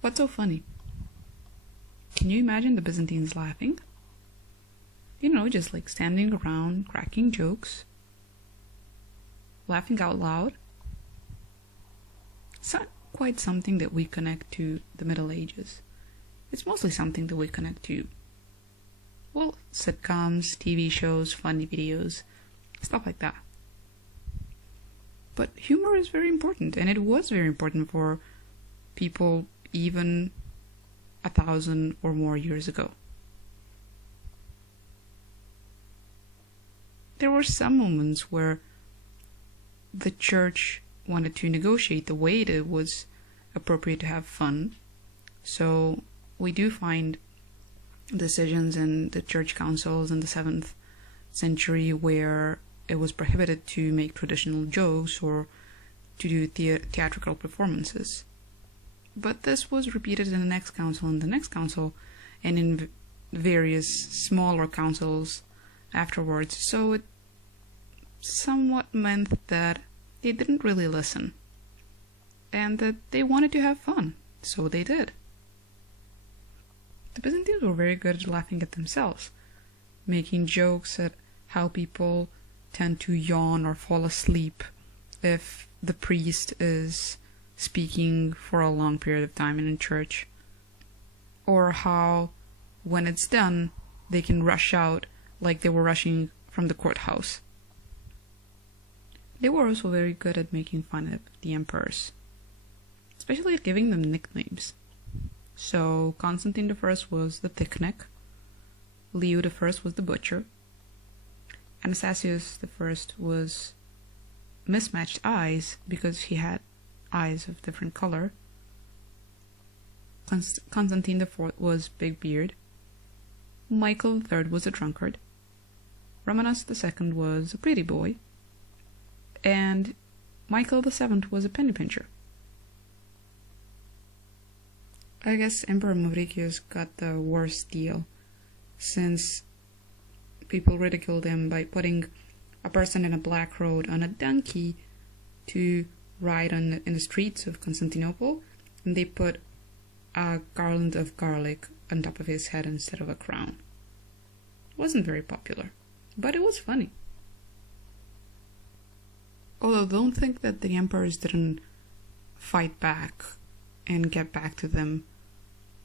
What's so funny? Can you imagine the Byzantines laughing? Just like standing around, cracking jokes, laughing out loud. It's not quite something that we connect to the Middle Ages. It's mostly something that we connect to, sitcoms, TV shows, funny videos, stuff like that. But humor is very important, and it was very important for people even 1,000 or more years ago. There were some moments where the church wanted to negotiate the way that it was appropriate to have fun. So we do find decisions in the church councils in the 7th century where it was prohibited to make traditional jokes or to do theatrical performances. But this was repeated in the next council and the next council and in various smaller councils afterwards. So it somewhat meant that they didn't really listen and that they wanted to have fun. So they did. The Byzantines were very good at laughing at themselves, making jokes at how people tend to yawn or fall asleep if the priest is speaking for a long period of time in a church, or how when it's done they can rush out like they were rushing from the courthouse. They were also very good at making fun of the emperors, especially at giving them nicknames. So Constantine I was the Thick-Neck, Leo I was the Butcher, Anastasius I was Mismatched Eyes because he had eyes of different color. Constantine IV was Big Beard. Michael III was a drunkard. Romanus II was a pretty boy. And Michael VII was a penny pincher. I guess Emperor Mauritius got the worst deal, since people ridiculed him by putting a person in a black robe on a donkey to ride in the streets of Constantinople, and they put a garland of garlic on top of his head instead of a crown. It wasn't very popular, but it was funny. Although don't think that the emperors didn't fight back and get back to them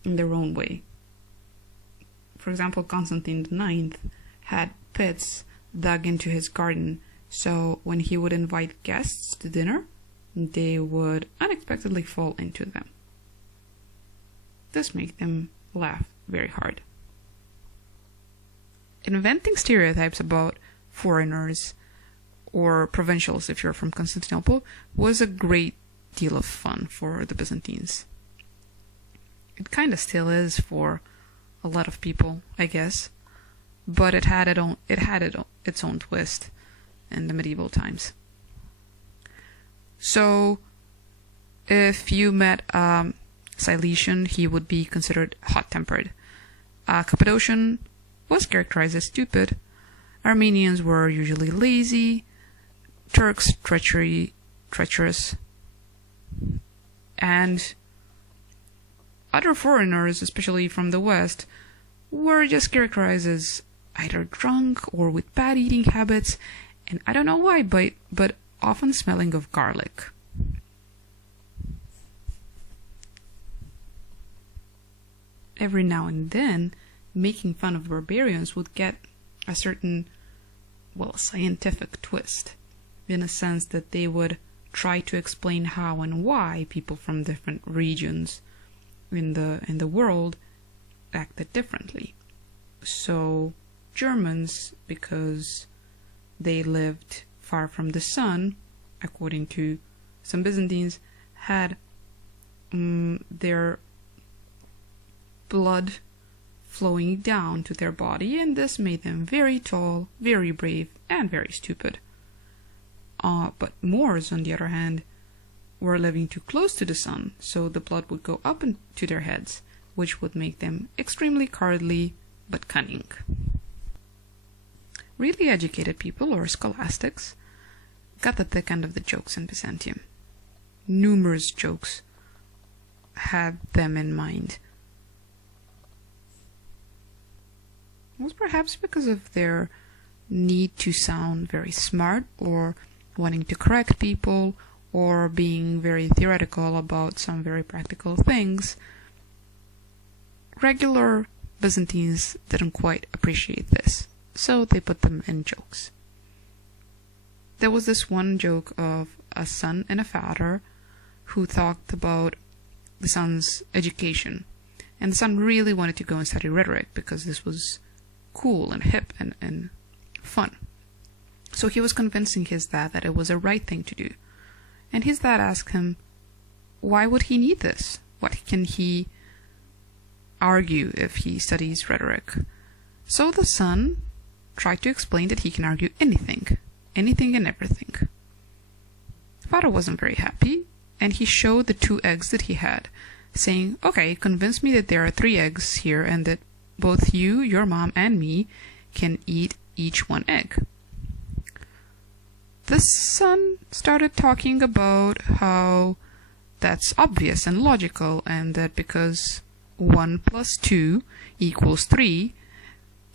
in their own way. For example, Constantine IX had pits dug into his garden, so when he would invite guests to dinner, they would unexpectedly fall into them. This made them laugh very hard. Inventing stereotypes about foreigners or provincials, if you're from Constantinople, was a great deal of fun for the Byzantines. It kind of still is for a lot of people, I guess, but it had its own twist in the medieval times. So, if you met a Cilician, he would be considered hot-tempered. Cappadocian was characterized as stupid. Armenians were usually lazy. Turks, treacherous. And other foreigners, especially from the West, were just characterized as either drunk or with bad eating habits, and I don't know why, but often smelling of garlic. Every now and then, making fun of barbarians would get a certain, scientific twist, in a sense that they would try to explain how and why people from different regions in the world acted differently. So Germans, because they lived far from the sun, according to some Byzantines, had their blood flowing down to their body, and this made them very tall, very brave, and very stupid. But Moors, on the other hand, were living too close to the sun, so the blood would go up into their heads, which would make them extremely cowardly but cunning. Really educated people, or scholastics, got the thick end of the jokes in Byzantium. Numerous jokes had them in mind. It was perhaps because of their need to sound very smart, or wanting to correct people, or being very theoretical about some very practical things. Regular Byzantines didn't quite appreciate this, so they put them in jokes. There was this one joke of a son and a father who talked about the son's education, and the son really wanted to go and study rhetoric because this was cool and hip and fun. So he was convincing his dad that it was a right thing to do. And his dad asked him, why would he need this? What can he argue if he studies rhetoric? So the son tried to explain that he can argue anything and everything. Father wasn't very happy, and he showed the 2 eggs that he had, saying, okay, convince me that there are 3 eggs here and that both you, your mom, and me can eat each 1 egg. The son started talking about how that's obvious and logical, and that because 1 plus 2 equals 3,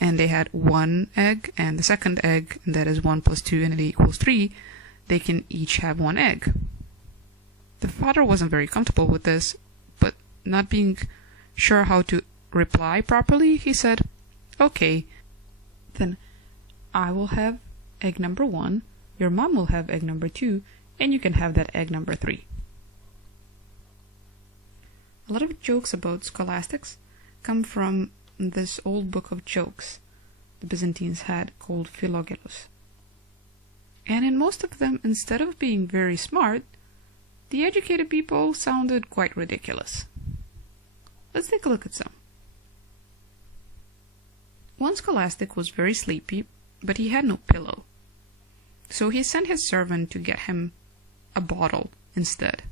and they had 1 egg and the second egg, and that is 1 plus 2 and it equals 3, they can each have 1 egg. The father wasn't very comfortable with this, but not being sure how to reply properly, he said, okay, then I will have egg number 1, your mom will have egg number 2, and you can have that egg number 3. A lot of jokes about scholastics come from this old book of jokes the Byzantines had called Philogelos. And in most of them, instead of being very smart, the educated people sounded quite ridiculous. Let's take a look at some. One scholastic was very sleepy, but he had no pillow. So he sent his servant to get him a bottle instead,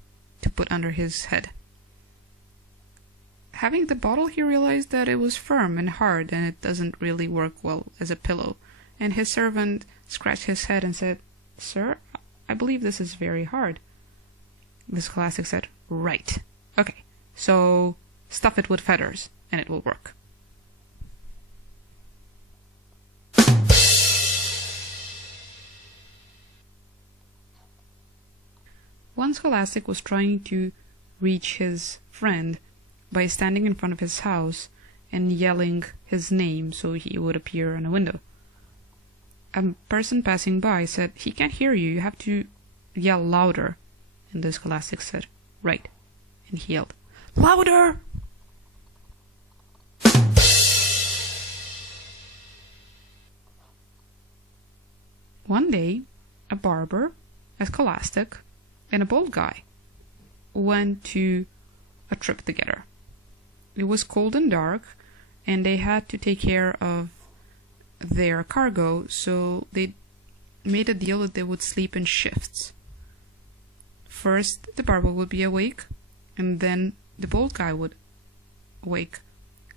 to put under his head. Having the bottle, he realized that it was firm and hard, and it doesn't really work well as a pillow. And his servant scratched his head and said, "Sir, I believe this is very hard." The scholastic said, "Right. Okay, so stuff it with feathers, and it will work." One scholastic was trying to reach his friend by standing in front of his house and yelling his name so he would appear on a window. A person passing by said, "He can't hear you, you have to yell louder." And the scholastic said, "Right." And he yelled, "Louder!" One day, a barber, a scholastic, and a bald guy went to a trip together. It was cold and dark, and they had to take care of their cargo, so they made a deal that they would sleep in shifts. First, the barber would be awake, and then the bald guy would awake,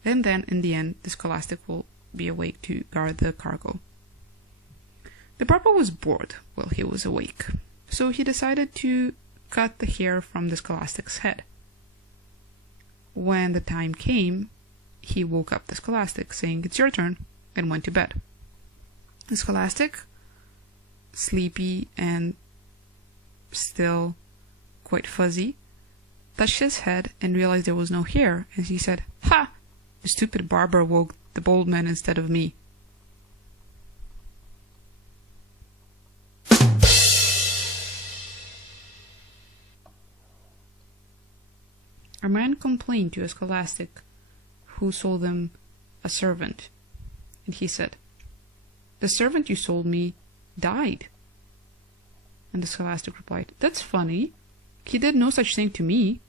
and then in the end, the scholastic will be awake to guard the cargo. The barber was bored while he was awake, so he decided to cut the hair from the scholastic's head. When the time came, he woke up the scholastic, saying, "It's your turn," and went to bed. The scholastic, sleepy and still quite fuzzy, touched his head and realized there was no hair, and he said, "Ha! The stupid barber woke the bald man instead of me." A man complained to a scholastic who sold him a servant, and he said, "The servant you sold me died." And the scholastic replied, "That's funny. He did no such thing to me."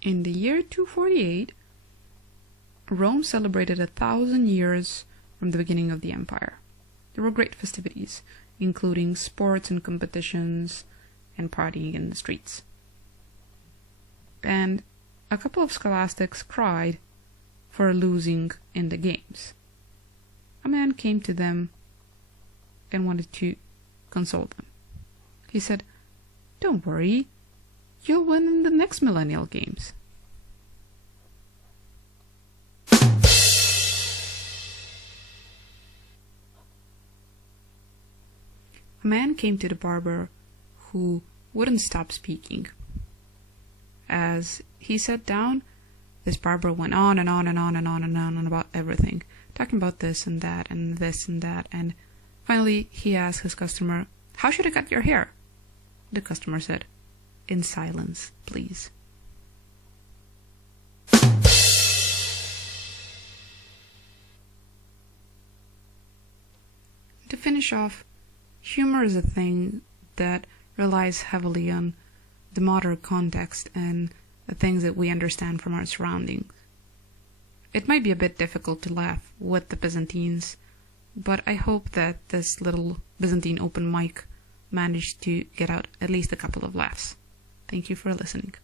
In the year 248, Rome celebrated 1,000 years from the beginning of the empire. There were great festivities, including sports and competitions and partying in the streets. And a couple of scholastics cried for losing in the games. A man came to them and wanted to console them. He said, "Don't worry, you'll win in the next millennial games." A man came to the barber who wouldn't stop speaking. As he sat down, this barber went on and on and on and on and on about everything, talking about this and that and this and that, and finally he asked his customer, "How should I cut your hair?" The customer said, "In silence, please." To finish off, humor is a thing that relies heavily on the modern context and the things that we understand from our surroundings. It might be a bit difficult to laugh with the Byzantines, but I hope that this little Byzantine open mic managed to get out at least a couple of laughs. Thank you for listening.